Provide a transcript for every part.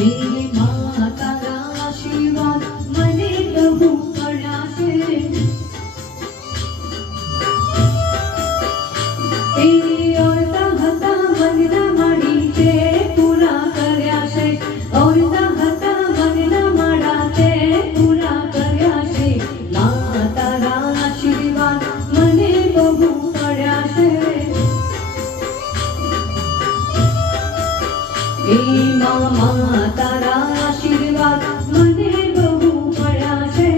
હે મા તારા આશીર્વાદ મને બહુ મળ્યા છે. એ ઓરતા હતા મનના માડી તે પૂરા કર્યા છે. ઓરતા હતા મનના માડા તે પૂરા કર્યા છે. મા તારા આશીર્વાદ મને બહુ મળ્યા છે. હે મા તારા આશીર્વાદ મને બહુ મળ્યા છે.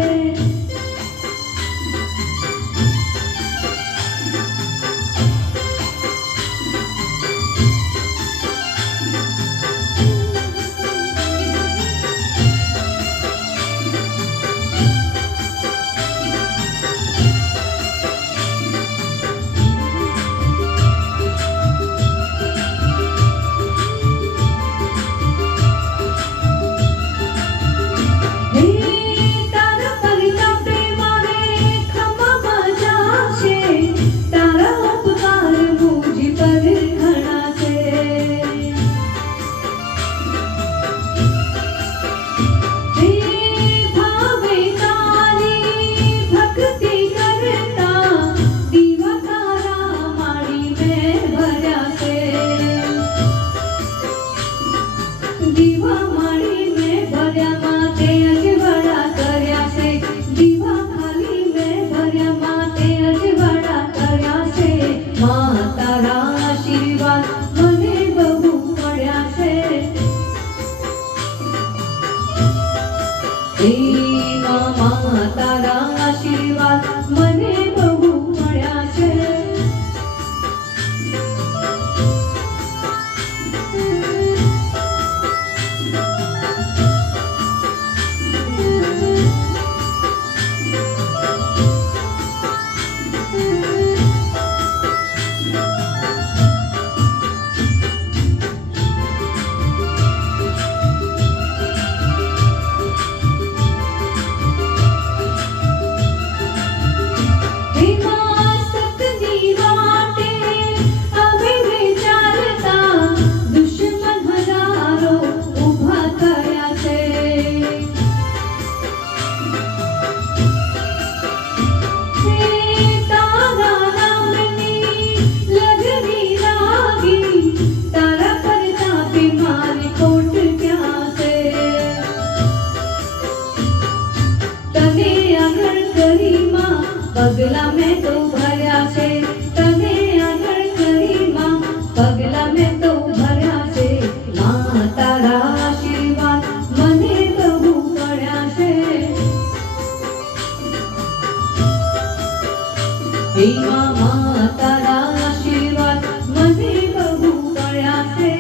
દીવા માળી મેં ભર્યા માતે અજવાળા કર્યા છે. દીવા ખાલી મેં ભર્યા માતે અજવાળા કર્યા છે. મા તારા આશીર્વાદ મને બહુ મળ્યા છે. હે મા તારા આશીર્વાદ મને બહુ મળ્યા છે. પગલા મેં તો ભર્યા છે. તને આગળ કરી માં પગલા મેં તો ભર્યા છે. મા તારા આશીર્વાદ મને બહુ મળ્યા છે. હે મા તારા આશીર્વાદ મને બહુ મળ્યા છે.